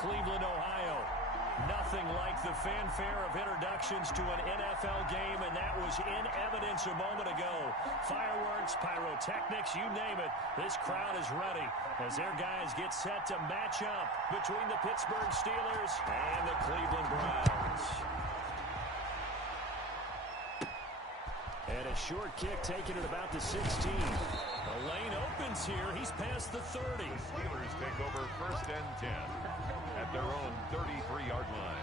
Cleveland, Ohio. Nothing like the fanfare of introductions to an NFL game, and that was in evidence a moment ago. Fireworks, pyrotechnics, you name it. This crowd is ready as their guys get set to match up between the Pittsburgh Steelers and the Cleveland Browns. And a short kick taken at about the 16. The lane opens here. He's past the 30. The Steelers take over 1st and 10 at their own 33-yard line.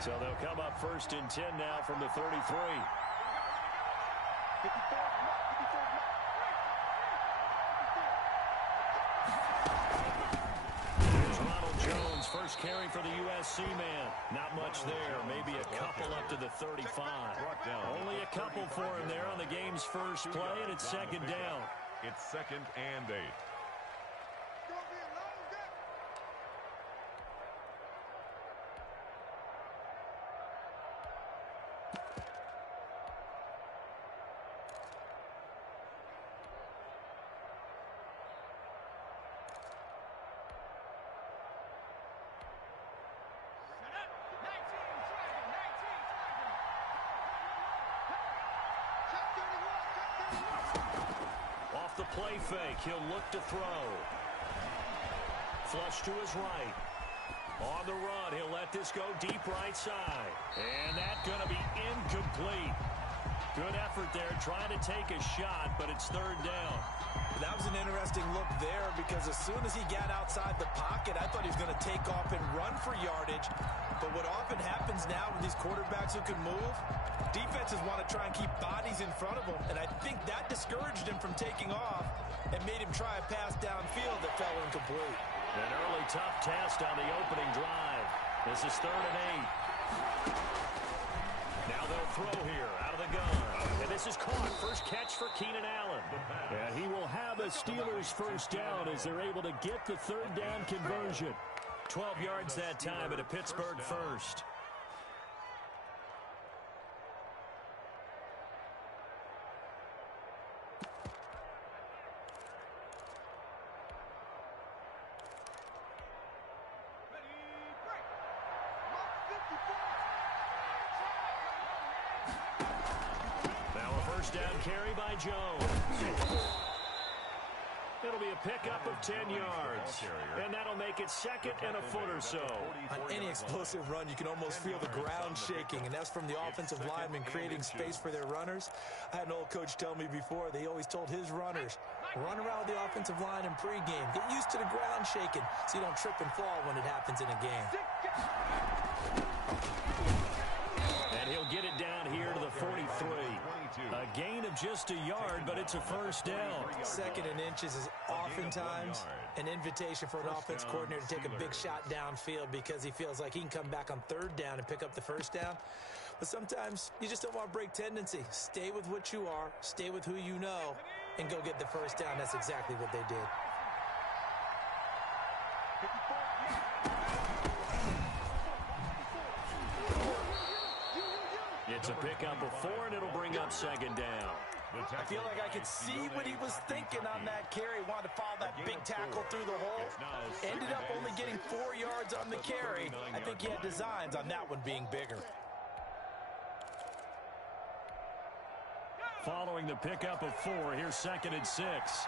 So they'll come up 1st and 10 now from the 33. Here's Ronald Jones, first carry for the USC man. Not much there, maybe a couple up to the 35. Only a couple for him there on the game's first play, and it's 2nd down. It's 2nd and 8. Off the play fake, he'll look to throw. Flush to his right. On the run, he'll let this go deep right side. And that's going to be incomplete. Good effort there, trying to take a shot, but it's 3rd down. That was an interesting look there because as soon as he got outside the pocket, I thought he was going to take off and run for yardage. But what often happens now with these quarterbacks who can move, defenses want to try and keep bodies in front of them, and I think that discouraged him from taking off and made him try a pass downfield that fell incomplete. An early tough test on the opening drive. This is 3rd and 8. Now they'll throw here out of the gun. And this is caught. First catch for Keenan Allen. And he will have a Steelers first down as they're able to get the 3rd down conversion. 12 yards that time at a Pittsburgh first. Now a first down carry by Jones. It'll be a pickup of 10 yards. And that'll make it 2nd and a foot or so. On any explosive run, you can almost feel the ground shaking, and that's from the offensive linemen creating space for their runners. I had an old coach tell me before, they always told his runners, run around with the offensive line in pregame. Get used to the ground shaking so you don't trip and fall when it happens in a game. And he'll get it down here to the 43. A gain of just a yard, but it's a first down. 2nd and inches is oftentimes an invitation for an offense coordinator to take a big shot downfield because he feels like he can come back on 3rd down and pick up the first down. But sometimes you just don't want to break tendency. Stay with what you are, stay with who you know, and go get the first down. That's exactly what they did. It's a pickup of 4, and it'll bring up 2nd down. I feel like I could see what he was thinking on that carry. Wanted to follow that big tackle through the hole. Ended up only getting 4 yards on the carry. I think he had designs on that one being bigger. Following the pickup of 4, here's 2nd and 6.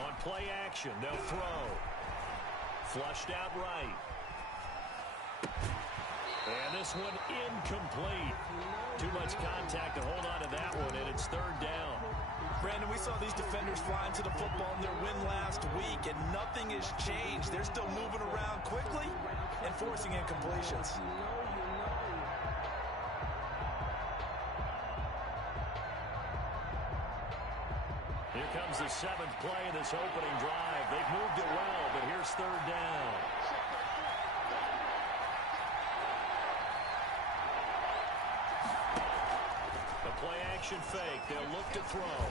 On play action, they'll throw. Flushed out right. And this one incomplete. Too much contact to hold on to that one, and it's 3rd down. Brandon, we saw these defenders flying to the football in their win last week, and nothing has changed. They're still moving around quickly and forcing incompletions. Here comes the 7th play of this opening drive. They've moved it well, but here's 3rd down. The play-action fake. They'll look to throw.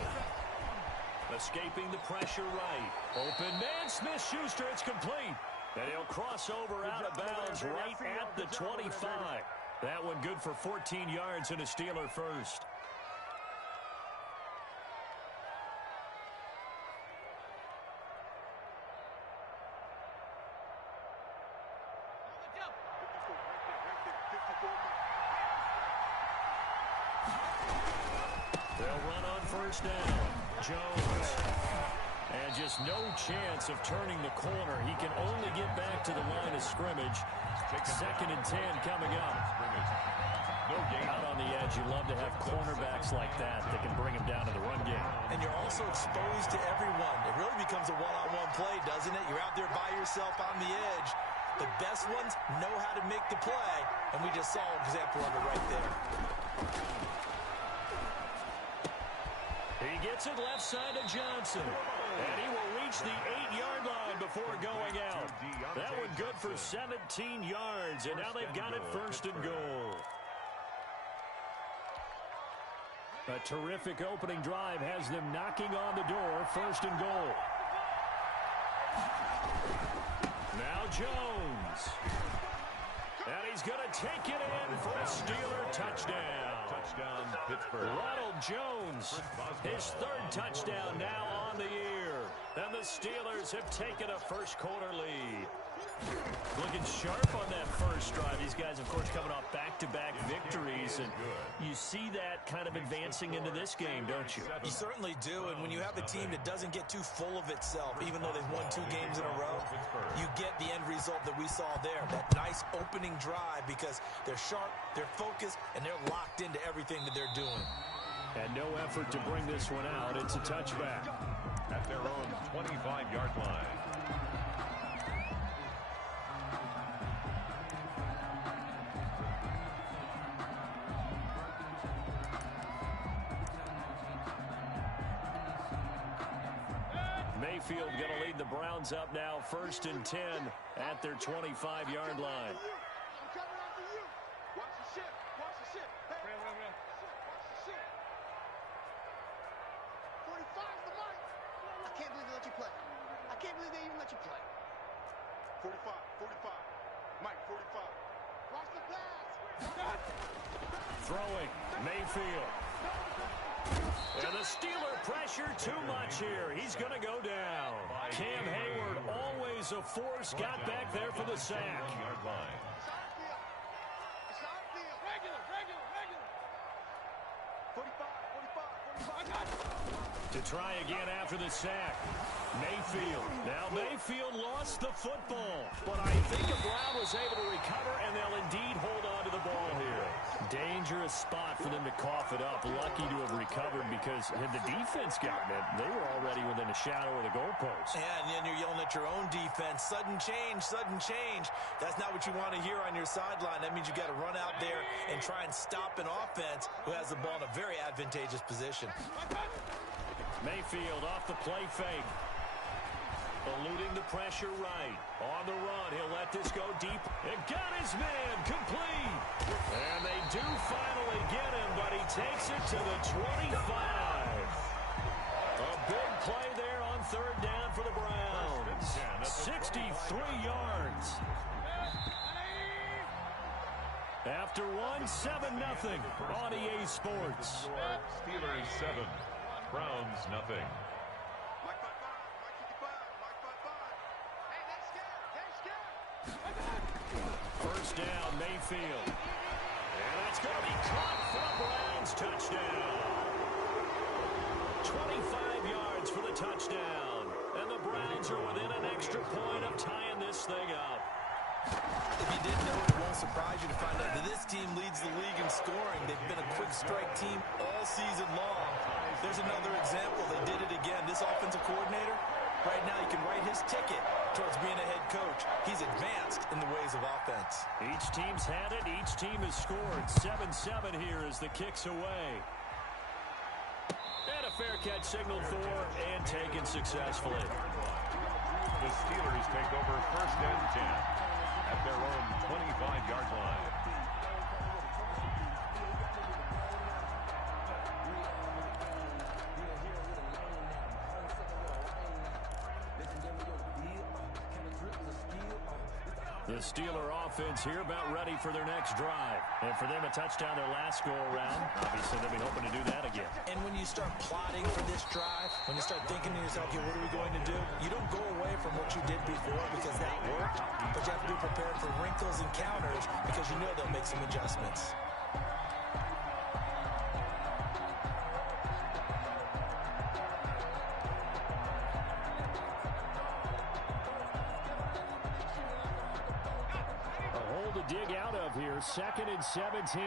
Escaping the pressure right. Open man, Smith-Schuster. It's complete. And he'll cross over out of bounds right at the 25. That one good for 14 yards and a Steeler first. They'll run on 1st down. Jones. And just no chance of turning the corner. He can only get back to the line of scrimmage. 2nd and 10 coming up. Out on the edge, you love to have cornerbacks like that can bring him down to the run game. And you're also exposed to everyone. It really becomes a one-on-one play, doesn't it? You're out there by yourself on the edge. The best ones know how to make the play, and we just saw an example of it right there. He gets it left side to Johnson. And he will reach the 8-yard line before going out. That one good for 17 yards. And now they've got it 1st and goal. A terrific opening drive has them knocking on the door. 1st and goal. Now Jones. And he's going to take it in for a Steeler touchdown. Touchdown, Pittsburgh. Ronald Jones, his 3rd touchdown now on the year. And the Steelers have taken a first-quarter lead. Looking sharp on that first drive. These guys, of course, coming off back-to-back victories. And you see that kind of advancing into this game, don't you? You certainly do. And when you have a team that doesn't get too full of itself, even though they've won 2 games in a row, you get the end result that we saw there. That nice opening drive because they're sharp, they're focused, and they're locked into everything that they're doing. And no effort to bring this one out. It's a touchback. At their own 25-yard line. Mayfield going to lead the Browns up now, 1st and 10 at their 25-yard line. I can't believe they let you play. I can't believe they even let you play. 45, Mike, 45. Watch the pass. Throwing, Mayfield. And the Steeler pressure too much here. He's going to go down. Cam Hayward, always a force, got back there for the sack. It's on field. Regular. 45. To try again after the sack. Mayfield. Now Mayfield lost the football. But I think the Brown was able to recover, and they'll indeed hold on to the ball here. Dangerous spot for them to cough it up. Lucky to have recovered because had the defense gotten it, they were already within a shadow of the goalpost. And then you're yelling at your own defense. Sudden change. That's not what you want to hear on your sideline. That means you got to run out there and try and stop an offense who has the ball in a very advantageous position. Mayfield off the play fake. Eluding the pressure right. On the run, he'll let this go deep. And got his man complete. And they do finally get him, but he takes it to the 25. A big play there on 3rd down for the Browns. 63 yards. After 7-0 on EA Sports. Steelers 7, Browns nothing. 1st down, Mayfield. And that's going to be caught for a Browns touchdown. 25 yards for the touchdown. And the Browns are within an extra point of tying this thing up. If you didn't know, it won't surprise you to find out that this team leads the league in scoring. They've been a quick strike team all season long. There's another example. They did it again. This offensive coordinator, right now, he can write his ticket towards being a head coach. He's advanced in the ways of offense. Each team's had it. Each team has scored. 7-7 here as the kick's away. And a fair catch signaled for and taken successfully. The Steelers take over first and 10 at their own 25-yard line. The Steeler offense here about ready for their next drive. And for them, a touchdown their last go-around. Obviously, they'll be hoping to do that again. And when you start plotting for this drive, when you start thinking to yourself, okay, what are we going to do? You don't go away from what you did before because that worked, but you have to be prepared for wrinkles and counters because you know they'll make some adjustments. Dig out of here, 2nd and 17.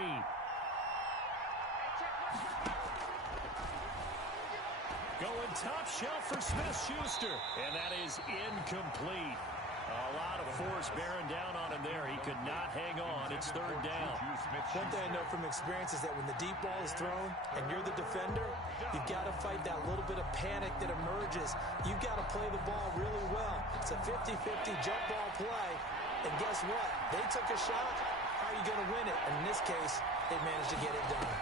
Going top shelf for Smith-Schuster, and that is incomplete. A lot of force bearing down on him there. He could not hang on. It's 3rd down. One thing I know from experience is that when the deep ball is thrown and you're the defender, you've got to fight that little bit of panic that emerges. You've got to play the ball really well. It's a 50-50 jump ball play. And guess what? They took a shot. How are you going to win it? And in this case, they managed to get it done.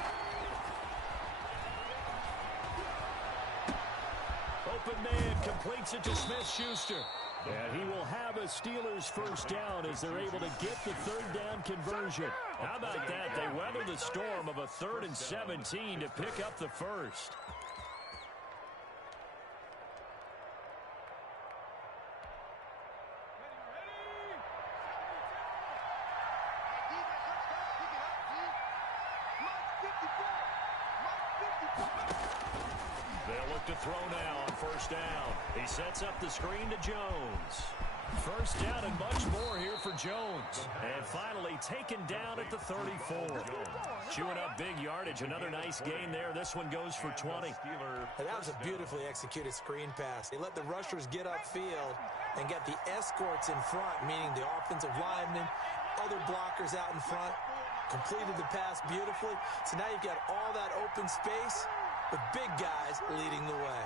Open man completes it to Smith-Schuster. And he will have a Steelers first down as they're able to get the 3rd down conversion. How about that? They weather the storm of a 3rd and 17 to pick up the first. They'll look to throw now on first down. He sets up the screen to Jones. First down and much more here for Jones. And finally taken down at the 34. Chewing up big yardage. Another nice gain there. This one goes for 20. And that was a beautifully executed screen pass. They let the rushers get upfield and got the escorts in front, meaning the offensive linemen, other blockers out in front. Completed the pass beautifully. So now you've got all that open space with big guys leading the way.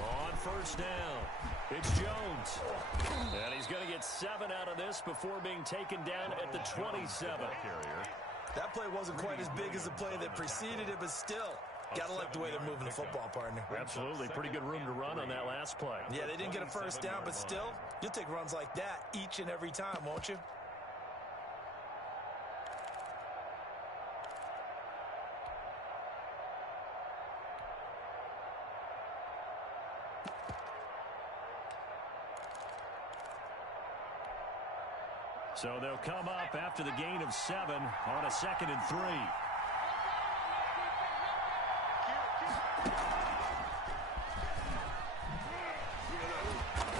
On first down, it's Jones. And he's going to get 7 out of this before being taken down at the 27. That play wasn't quite as big as the play that preceded it, but still, got to like the way they're moving the football, partner. Absolutely. Pretty good room to run on that last play. Yeah, they didn't get a first down, but still, you'll take runs like that each and every time, won't you? So they'll come up after the gain of 7 on a 2nd and 3.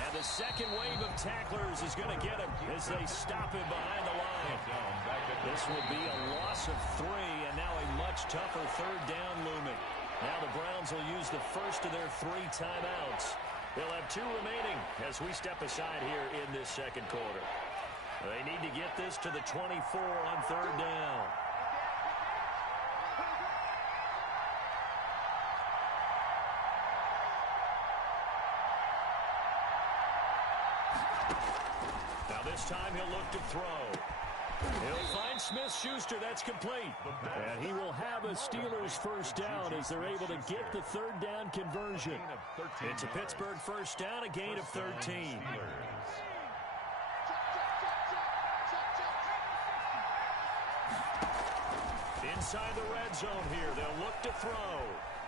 And the second wave of tacklers is going to get him as they stop him behind the line. This will be a loss of 3 and now a much tougher 3rd down looming. Now the Browns will use the first of their 3 timeouts. They'll have 2 remaining as we step aside here in this second quarter. They need to get this to the 24 on 3rd down. Now this time he'll look to throw. He'll find Smith-Schuster. That's complete. And he will have a Steelers first down as they're able to get the 3rd down conversion. It's a Pittsburgh first down, a gain of 13. Inside the red zone here, they'll look to throw.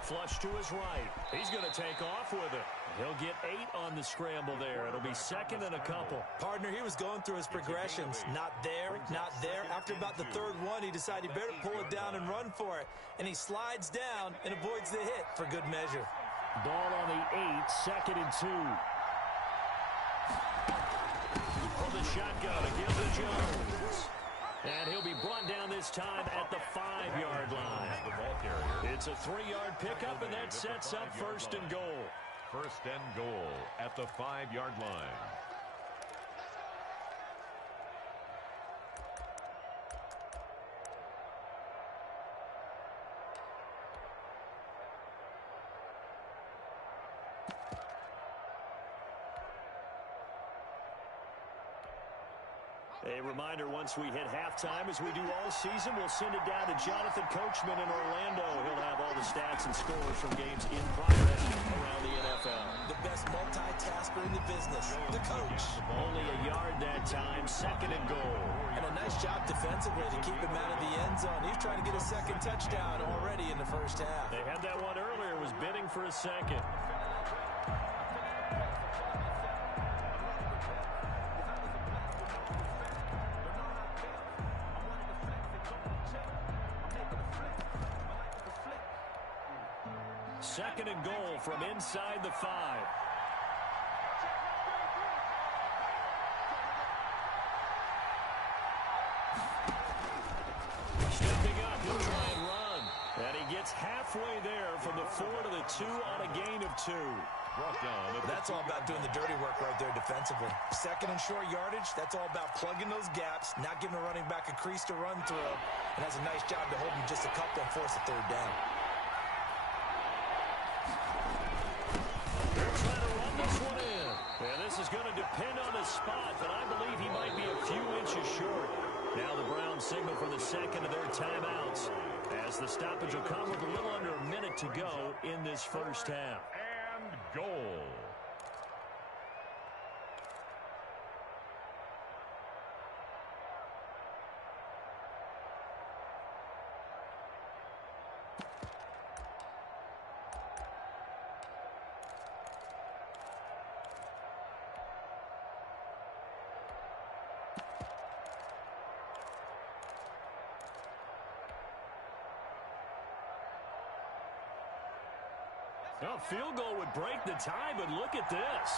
Flush to his right. He's going to take off with it. He'll get 8 on the scramble there. It'll be 2nd and a couple. Partner, he was going through his progressions. Not there, not there. After about the 3rd one, he decided he better pull it down and run for it. And he slides down and avoids the hit for good measure. Ball on the 8, 2nd and 2. From the shotgun, a give to Jones. And he'll be brought down this time at the 5-yard line. It's a 3-yard pickup, and that sets up 1st and goal. 1st and goal at the 5-yard line. A reminder, once we hit halftime, as we do all season, we'll send it down to Jonathan Coachman in Orlando. He'll have all the stats and scores from games in progress around the NFL. The best multitasker in the business, the coach. Only a yard that time, 2nd and goal. And a nice job defensively to keep him out of the end zone. He's trying to get a second touchdown already in the first half. They had that one earlier, was bidding for a second. Second and goal from inside the 5. Stepping up, he'll try and run. And he gets halfway there from the 4 to the 2 on a gain of 2. That's all about doing the dirty work right there defensively. Second and short yardage, that's all about plugging those gaps, not giving a running back a crease to run through, and has a nice job to hold him just a couple and force a third down. They're trying to run this one in. And this is going to depend on the spot, but I believe he might be a few inches short. Now the Browns signal for the second of their timeouts, as the stoppage will come with a little under a minute to go in this first half. And goal. A field goal would break the tie, but look at this.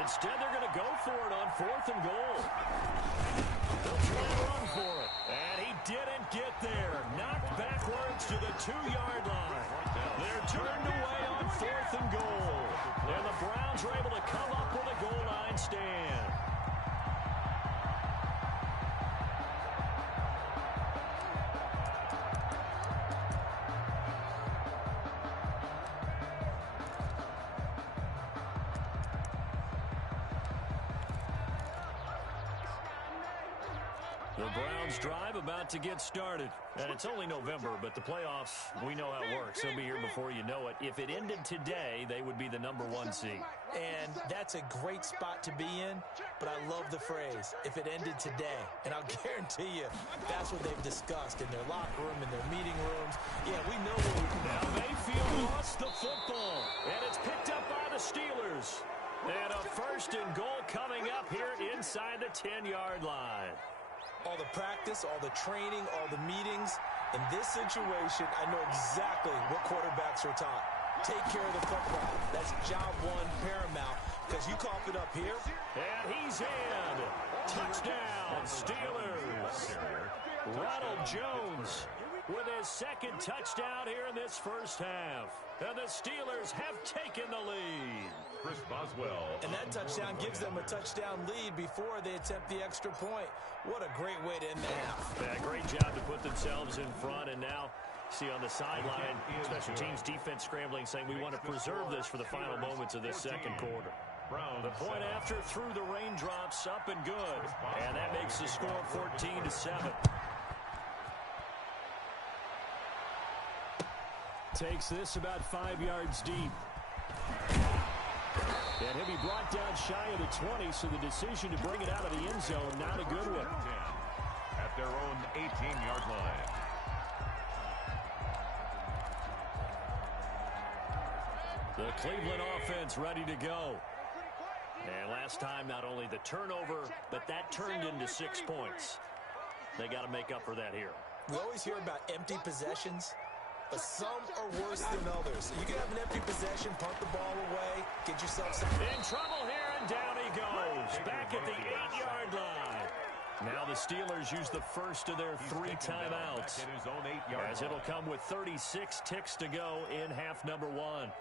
Instead, they're going to go for it on 4th and goal. They'll try to run for it. And he didn't get there. Knocked backwards to the 2-yard line. They're turned away on 4th and goal. And the Browns are able to come up with a goal line stand. The Browns drive about to get started. And it's only November, but the playoffs, we know how it works. They'll be here before you know it. If it ended today, they would be the #1 seed. And that's a great spot to be in, but I love the phrase, if it ended today. And I'll guarantee you, that's what they've discussed in their locker room, in their meeting rooms. Yeah, we know where we can. Now Mayfield lost the football, and it's picked up by the Steelers. And a 1st and goal coming up here inside the 10-yard line. All the practice, all the training, all the meetings. In this situation, I know exactly what quarterbacks are taught. Take care of the football. That's job one paramount, because you cough it up here. And he's in. Touchdown, Steelers. Ronald Jones with his 2nd touchdown here in this first half. And the Steelers have taken the lead. Chris Boswell. And that touchdown gives them a touchdown lead before they attempt the extra point. What a great way to end the half. Yeah, great job to put themselves in front. And now, see on the sideline, special teams defense scrambling, saying we want to preserve this for the final moments of this second quarter. The point after through the raindrops, up and good. And that makes the score 14-7. Takes this about 5 yards deep. And he'll be brought down shy of the 20, so the decision to bring it out of the end zone, not a good one. At their own 18-yard line. The Cleveland offense ready to go. And last time, not only the turnover, but that turned into 6 points. They got to make up for that here. We always hear about empty possessions, but some are worse than others. You can have an empty possession, punt the ball away, get yourself some. In trouble here, and down he goes. Back at the 8-yard line. Now the Steelers use the first of their 3 timeouts, as it'll come with 36 ticks to go in half number 1.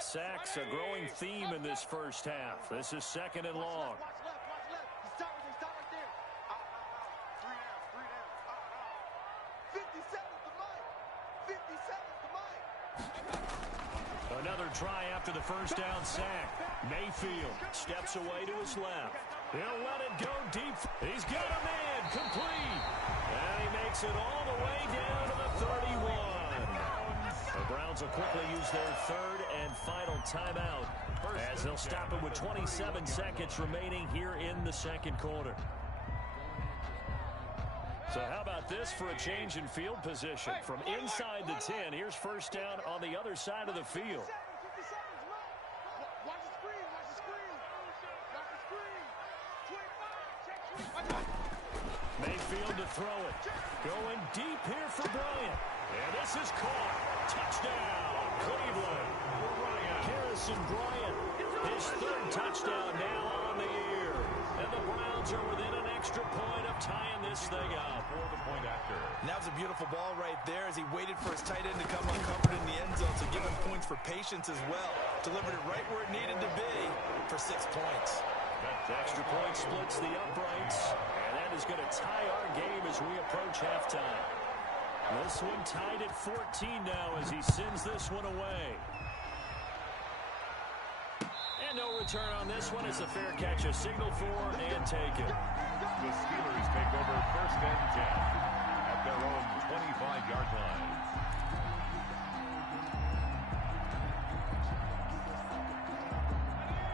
Sacks, a growing theme in this first half. This is second and long. Watch left. He's stop right there. Out. 3 down. 50 seconds to Mike. 50 seconds to Mike. Another try after the first down sack. Mayfield steps away to his left. He'll let it go deep. He's got a man complete. And he makes it all the way down to the 31. The Browns will quickly use their third and final timeout as they'll stop it with 27 seconds remaining here in the second quarter. So how about this for a change in field position? From inside the 10, here's first down on the other side of the field. 50 seconds, Mike. Watch the screen. Watch the screen. 25. Mayfield to throw it. Going deep here for Bryant. And this is caught. Touchdown, Cleveland. Harrison Bryant, his third touchdown now on the year. And the Browns are within an extra point of tying this thing up. For the point after. And that was a beautiful ball right there as he waited for his tight end to come uncovered in the end zone, so give him points for patience as well. Delivered it right where it needed to be for 6 points. The extra point splits the uprights, and that is going to tie our game as we approach halftime. This one tied at 14 now as he sends this one away. And no return on this one as the fair catch is signaled for and taken. The Steelers take over first and 10 at their own 25-yard line.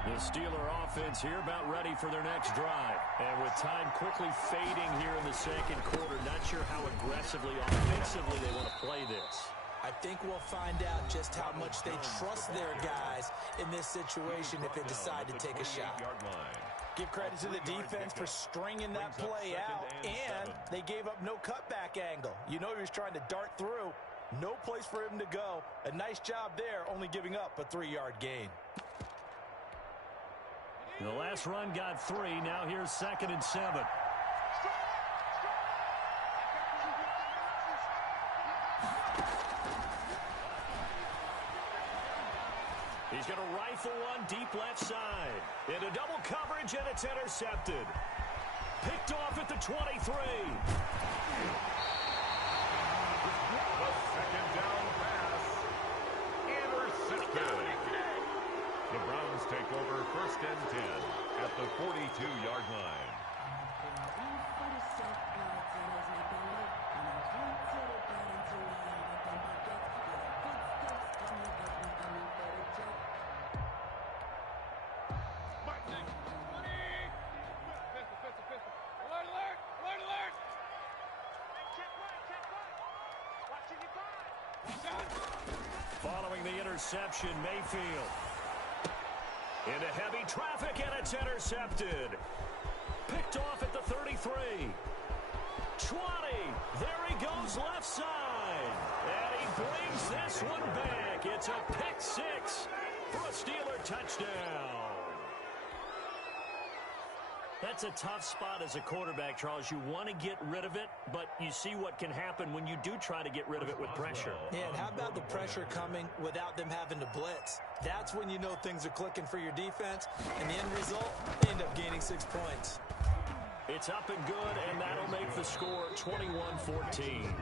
The Steeler offense here about ready for their next drive. And with time quickly fading here in the second quarter, not sure how aggressively, offensively they want to play this. I think we'll find out just how much they trust their guys in this situation if they decide to take a shot. Give credit to the defense for stringing that play out, and they gave up no cutback angle. You know he was trying to dart through. No place for him to go. A nice job there, only giving up a 3-yard gain. The last run got 3. Now here's second and 7. He's going to rifle one deep left side. Into double coverage, and it's intercepted. Picked off at the 23. The second down pass. Intercepted. The Browns take over first and 10 at the 42-yard line. Following the interception, Mayfield into heavy traffic, and it's intercepted. Picked off at the 33. 20. There he goes left side. And he brings this one back. It's a pick 6 for a Steeler touchdown. That's a tough spot as a quarterback, Charles. You want to get rid of it, but you see what can happen when you do try to get rid of it with pressure. Yeah, and how about the pressure coming without them having to blitz? That's when you know things are clicking for your defense, and the end result, they end up gaining 6 points. It's up and good, and that'll make the score 21-14.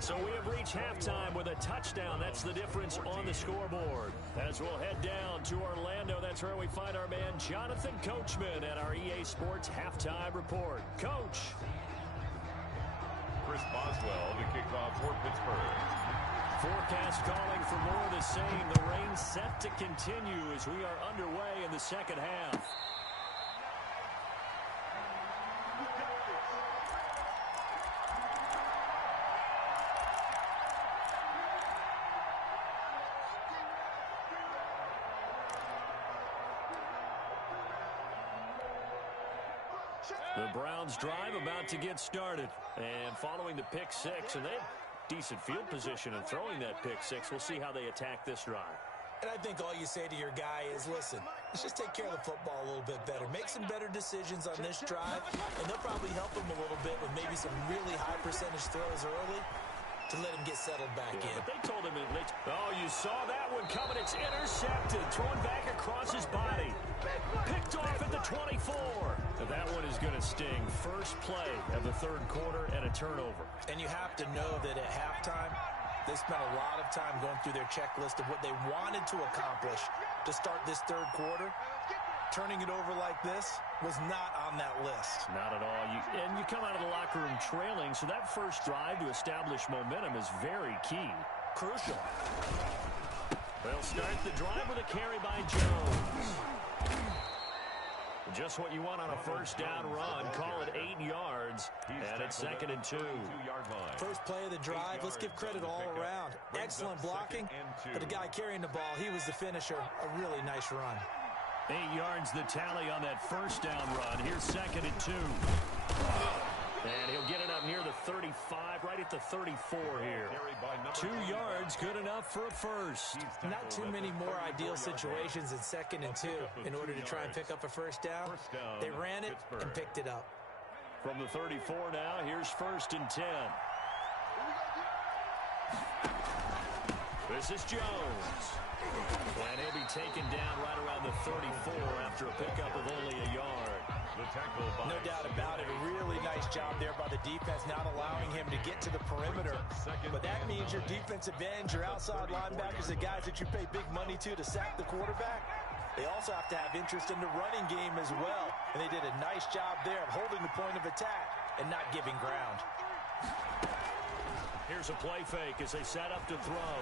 So we have reached halftime with a touchdown. That's the difference on the scoreboard. As we'll head down to Orlando, that's where we find our man Jonathan Coachman at our EA Sports Halftime Report. Coach. Chris Boswell to kick off for Pittsburgh. Forecast calling for more of the same. The rain set to continue as we are underway in the second half. The Browns drive about to get started. And following the pick 6, and they have decent field position in throwing that pick 6. We'll see how they attack this drive. And I think all you say to your guy is, listen, let's just take care of the football a little bit better. Make some better decisions on this drive, and they'll probably help him a little bit with maybe some really high percentage throws early to let him get settled back in. But they told him oh, you saw that one coming. It's intercepted. Thrown back across his body. Picked off at the 24. Now that one is going to sting. First play of the third quarter and a turnover. And you have to know that at halftime, they spent a lot of time going through their checklist of what they wanted to accomplish to start this third quarter. Turning it over like this was not on that list. Not at all. And you come out of the locker room trailing, so that first drive to establish momentum is very key. Crucial. They'll start the drive with a carry by Jones. Just what you want on a first down run. Call it 8 yards, and it's 2nd and 2. First play of the drive. Let's give credit all around. Excellent blocking, but the guy carrying the ball, he was the finisher. A really nice run. 8 yards the tally on that first down run. Here's 2nd and 2. And he'll get it up near the 35, right at the 34 here. 2 yards, good enough for a first. Not too many more ideal situations in 2nd and 2 in order to try and pick up a first down. They ran it and picked it up. From the 34 now, here's 1st and 10. This is Jones. And he'll be taken down right around the 34 after a pickup of only a yard. No doubt about it. A really nice job there by the defense, not allowing him to get to the perimeter. But that means your defensive ends, your outside linebackers, the guys that you pay big money to sack the quarterback, they also have to have interest in the running game as well. And they did a nice job there of holding the point of attack and not giving ground. Here's a play fake as they set up to throw.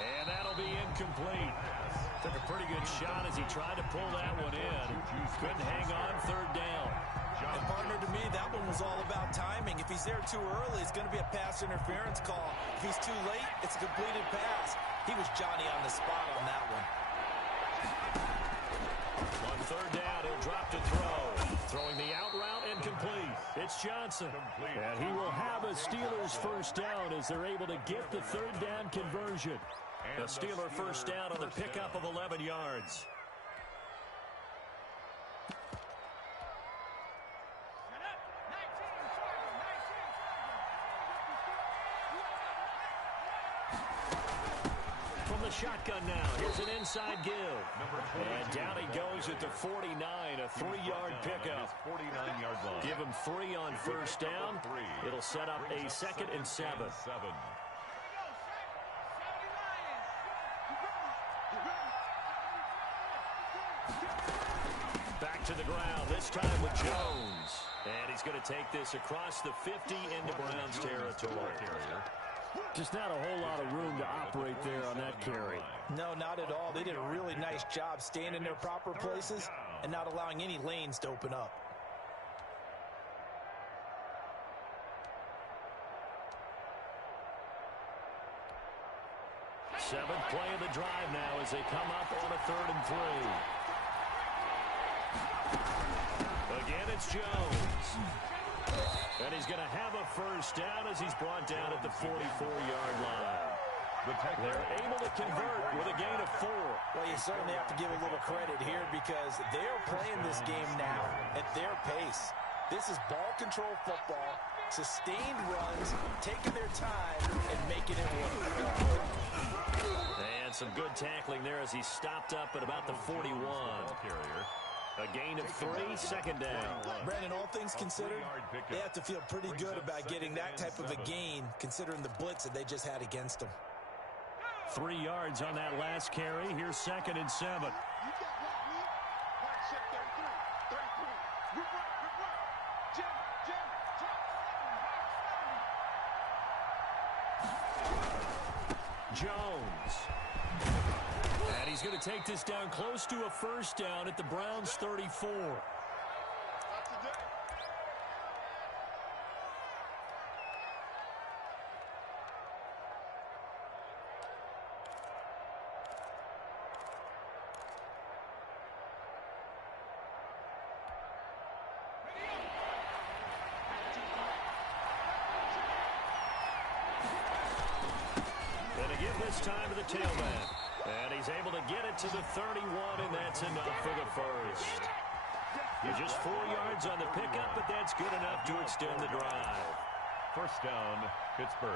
And that'll be incomplete. Took a pretty good shot as he tried to pull that one in. Couldn't hang on, 3rd down. And partner, to me, that one was all about timing. If he's there too early, it's going to be a pass interference call. If he's too late, it's a completed pass. He was Johnny on the spot on that one. On 3rd down, he'll drop to throw. Throwing the out route and complete. It's Johnson. And he will have a Steelers first down as they're able to get the 3rd down conversion. The Steeler first down on the pickup of 11 yards. From the shotgun now, here's an inside give. And down he goes at the 49, a 3-yard pickup. Give him 3 on first down. It'll set up a 2nd and 7. Back to the ground, this time with Jones. And he's going to take this across the 50 into Browns territory. Just not a whole lot of room to operate there on that carry. No, not at all. They did a really nice job staying in their proper places and not allowing any lanes to open up. Seventh play of the drive now as they come up on a 3rd and 3. Again, it's Jones. And he's going to have a first down as he's brought down at the 44-yard line. They're able to convert with a gain of 4. Well, you certainly have to give a little credit here because they're playing this game now at their pace. This is ball control football, sustained runs, taking their time, and making it work. And some good tackling there as he stopped up at about the 41. A gain of 3, 2nd down. Brandon, all things considered, they have to feel pretty good about getting that type of a gain considering the blitz that they just had against them. 3 yards on that last carry. Here's 2nd and 7. Jones. And he's going to take this down close to a first down at the Browns' 34. This time to the tailback. And he's able to get it to the 31, and that's enough for the first. You're just 4 yards on the pickup, but that's good enough to extend the drive. first down, Pittsburgh.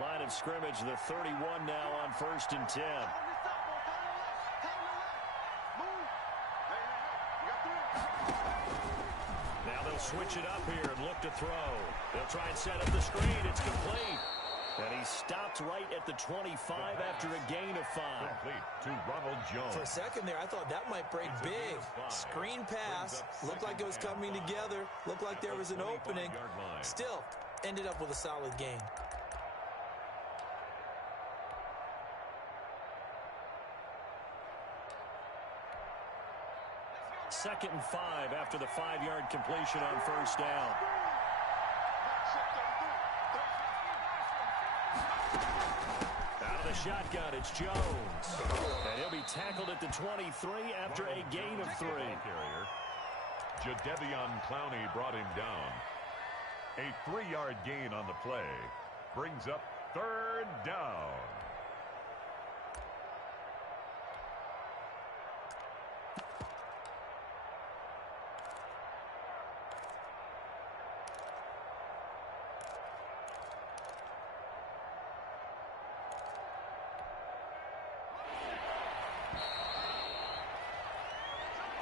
Line of scrimmage, the 31 now on 1st and 10. Now they'll switch it up here and look to throw. They'll try and set up the screen. It's complete. And he stopped right at the 25 after a gain of 5. Complete to Ronald Jones. For a second there, I thought that might break big. Screen pass. Looked like it was coming together. Looked like there was an opening. Still, ended up with a solid gain. 2nd and 5 after the 5-yard completion on 1st down. Out of the shotgun, it's Jones. And he'll be tackled at the 23 after a gain of 3. Jadeveon Clowney brought him down. A 3-yard gain on the play brings up 3rd down.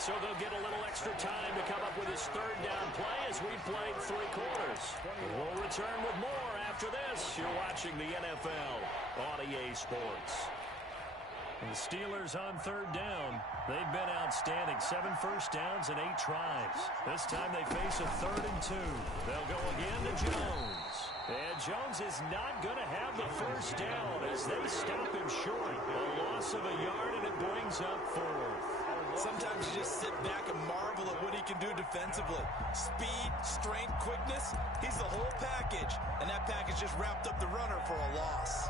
So they'll get a little extra time to come up with his 3rd down play as we played 3 quarters. We'll return with more after this. You're watching the NFL on EA Sports. And the Steelers on 3rd down. They've been outstanding. 7 first downs and 8 tries. This time they face a 3rd and 2. They'll go again to Jones. And Jones is not going to have the first down as they stop him short. A loss of a yard, and it brings up 4th. Sometimes you just sit back and marvel at what he can do defensively. Speed, strength, quickness, he's the whole package. And that package just wrapped up the runner for a loss.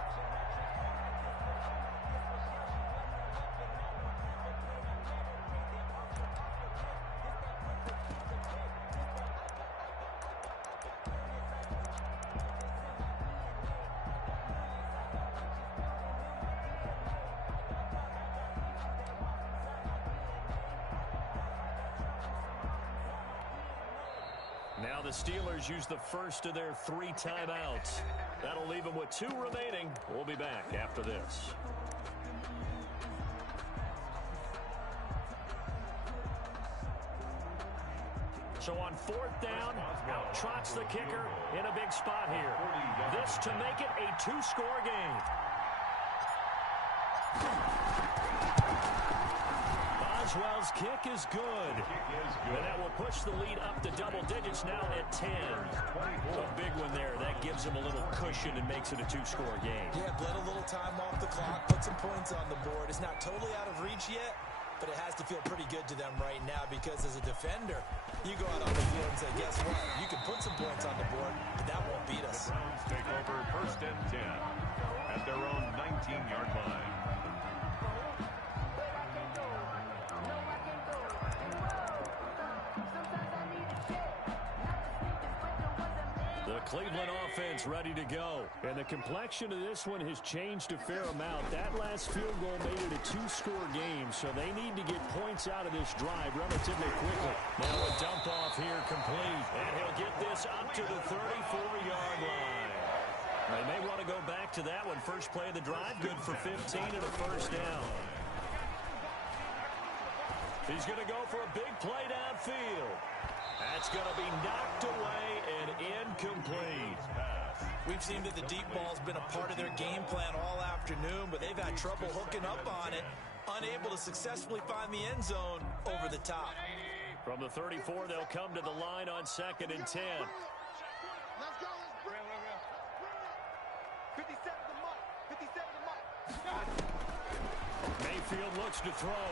Now the Steelers use the first of their 3 timeouts. That'll leave them with 2 remaining. We'll be back after this. So on 4th down, out trots the kicker in a big spot here. This to make it a 2-score game. Boswell's kick is good. And that will push the lead up to double digits now at 10. A big one there. That gives them a little cushion and makes it a 2-score game. Yeah, bled a little time off the clock, put some points on the board. It's not totally out of reach yet, but it has to feel pretty good to them right now because as a defender, you go out on the field and say, guess what? You can put some points on the board, but that won't beat us. The Browns take over 1st and 10 at their own 19-yard line. Cleveland offense ready to go. And the complexion of this one has changed a fair amount. That last field goal made it a 2-score game, so they need to get points out of this drive relatively quickly. Now a dump off here complete. And he'll get this up to the 34-yard line. They may want to go back to that one. First play of the drive, good for 15 and a first down. He's going to go for a big play downfield. That's going to be knocked away and incomplete. We've seen that the deep ball's been a part of their game plan all afternoon, but they've had trouble hooking up on it, unable to successfully find the end zone over the top. From the 34, they'll come to the line on 2nd and 10. Let's go. Let's bring it. 57 to Mike. 57 to Mike. Mayfield looks to throw.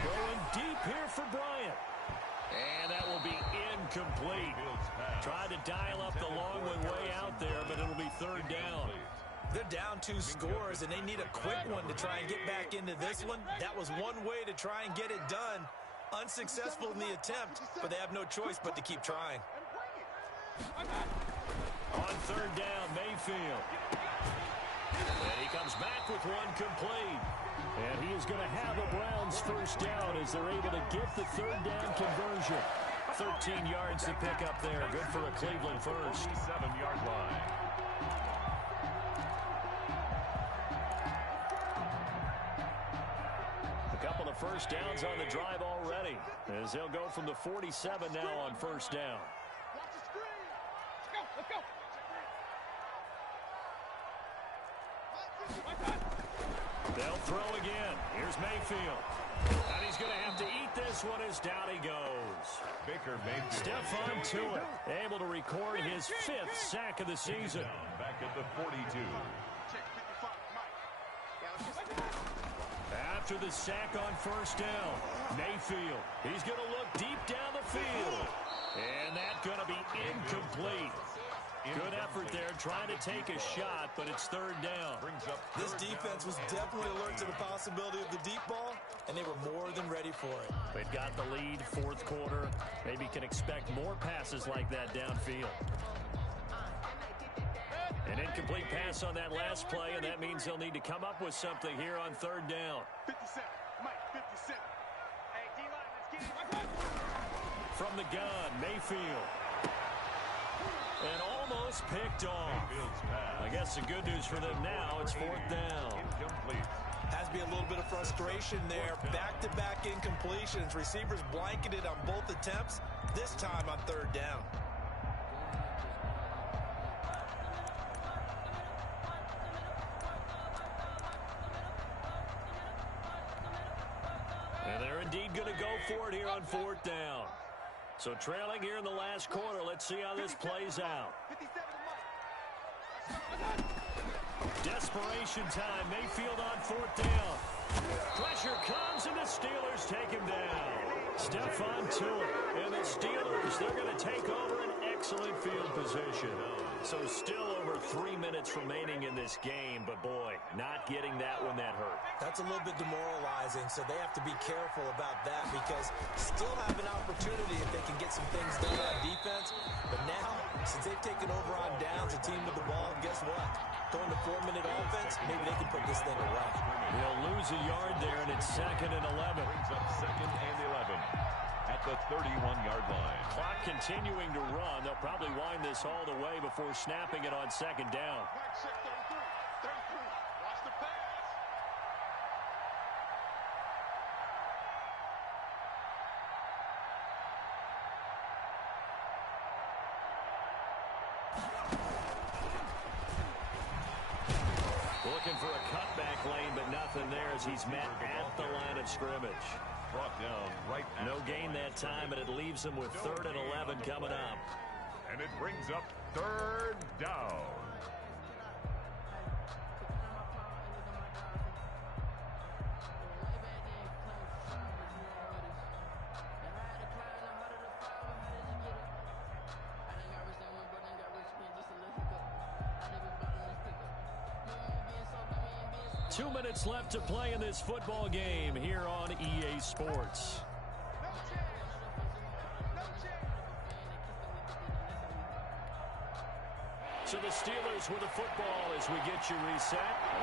Throwing deep here for Bryant. And that will be incomplete. Tried to dial up the long one way out there, but it'll be 3rd down. They're down 2 scores, and they need a quick one to try and get back into this one. That was one way to try and get it done. Unsuccessful in the attempt, but they have no choice but to keep trying. On 3rd down, Mayfield. And he comes back with one complete. And he is going to have a Browns first down as they're able to get the third down conversion. 13 yards to pick up there. Good for a Cleveland first. 7-yard line. A couple of first downs on the drive already as they'll go from the 47 now on first down. Watch the screen. Let's go. They'll throw again. Here's Mayfield. And he's going to have to eat this one as down he goes. Baker Mayfield. Stephon Tuitt able to record his 5th sack of the season. Back at the 42. Check 55, Mike. After the sack on first down, Mayfield. He's going to look deep down the field. And that's going to be incomplete. Good effort there trying to take a shot, but it's third down. This defense was definitely alert to the possibility of the deep ball, and they were more than ready for it. They've got the lead, fourth quarter. Maybe can expect more passes like that downfield. An incomplete pass on that last play, and that means they'll need to come up with something here on third down. 57, Mike, 57. Hey, D-line, let's get it. From the gun, Mayfield. And almost picked off. I guess the good news for them now, it's fourth down. Incomplete. Has to be a little bit of frustration there. Back-to-back incompletions. Receivers blanketed on both attempts, this time on third down. And they're indeed going to go for it here on fourth down. So trailing here in the last quarter. Let's see how this plays out. 57 to Mike. Desperation time. Mayfield on fourth down. Pressure comes, and the Steelers take him down. Stephon Tuitt. And the Steelers, they're going to take over an excellent field position. So still over 3 minutes remaining in this game. But, boy, not getting that one that hurt. That's a little bit demoralizing, so they have to be careful about that because still have an opportunity if they can get some things done on defense. But now, since they've taken over on downs, a team with the ball, guess what? Going to 4-minute offense, maybe they can put this thing away. They'll lose a yard there, and it's 2nd and 11. Brings up 2nd and 11 at the 31-yard line. Clock continuing to run. They'll probably wind this all the way before snapping it on second down. Mike, check 33. 33. Watch the pass. Looking for a cutback lane, but nothing there as he's met at the line of scrimmage. Brought down right at No gain that time, and it leaves him with 3rd and 11 coming up. And it brings up third down. Two minutes left to play in this football game here on EA Sports. So the Steelers with the football as we get you reset.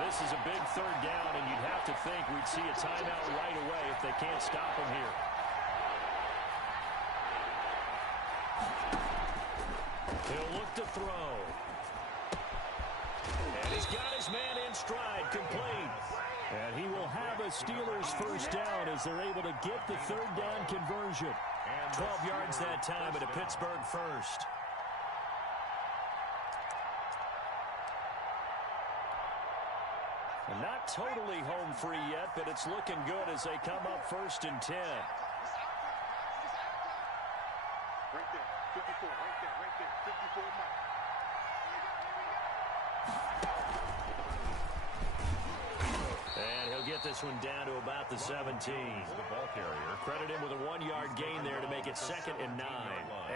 This is a big third down, and you'd have to think we'd see a timeout right away if they can't stop him here. He'll look to throw. And he's got his man in stride, complete. And he will have a Steelers first down as they're able to get the third down conversion. 12 yards that time at a Pittsburgh first. And not totally home free yet, but it's looking good as they come up 1st and 10. Right there. 54. Right there. Right there. 54 Mike. And he'll get this one down to about the 17. The ball carrier. Credit him with a 1-yard gain there to make it 2nd and 9.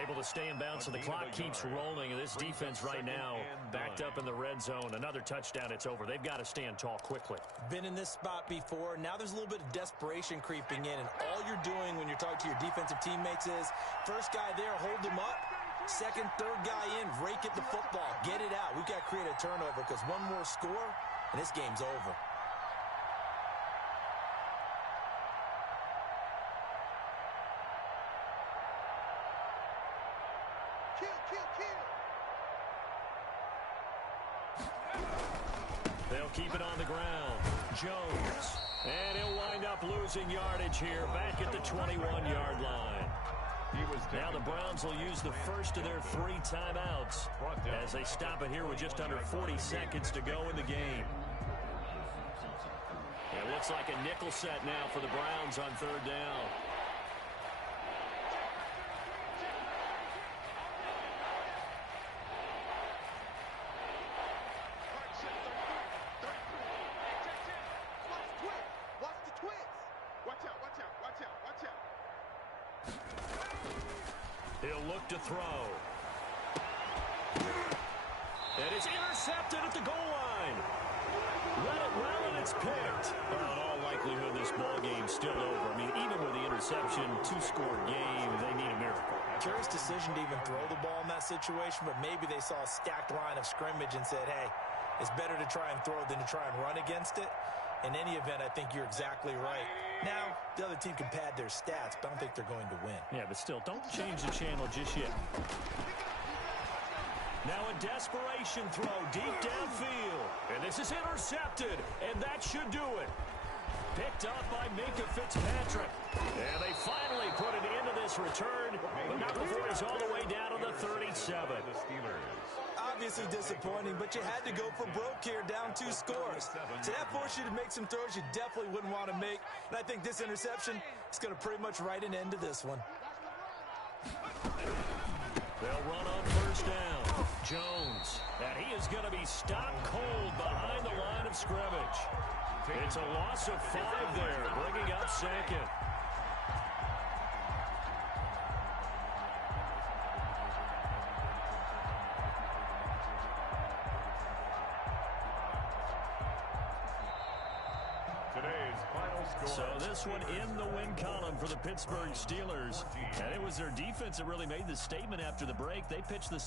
Able to stay in bounds, so the clock keeps rolling. And this defense right now backed up in the red zone. Another touchdown, it's over. They've got to stand tall quickly. Been in this spot before. Now there's a little bit of desperation creeping in, and all you're doing when you're talking to your defensive teammates is first guy there, hold him up. Second, third guy in, rake at the football. Get it out. We've got to create a turnover because one more score, and this game's over. They'll keep it on the ground. Jones. And he'll wind up losing yardage here back at the 21-yard line. Now the Browns will use the first of their 3 timeouts as they stop it here with just under 40 seconds to go in the game. It looks like a nickel set now for the Browns on 3rd down. He'll look to throw. And it's intercepted at the goal line. Let it well, and it's picked. Well, in all likelihood, this ball game's still over. I mean, even with the interception, 2-score game, they need a miracle. Curious decision to even throw the ball in that situation, but maybe they saw a stacked line of scrimmage and said, hey, it's better to try and throw than to try and run against it. In any event, I think you're exactly right. Now, the other team can pad their stats, but I don't think they're going to win. Yeah, but still, don't change the channel just yet. Now a desperation throw deep downfield. And this is intercepted, and that should do it. Picked up by Minka Fitzpatrick. And they finally put an end to this return, but not before he's all the way down to the 37. Obviously disappointing, but you had to go for broke here, down 2 scores. So that forced you to make some throws you definitely wouldn't want to make. And I think this interception is going to pretty much write an end to this one. They'll run on 1st down. Jones, and he is going to be stopped cold behind the line of scrimmage. It's a loss of 5 there, bringing up 2nd. So this one in the win column for the Pittsburgh Steelers. And it was their defense that really made the statement after the break. They pitched the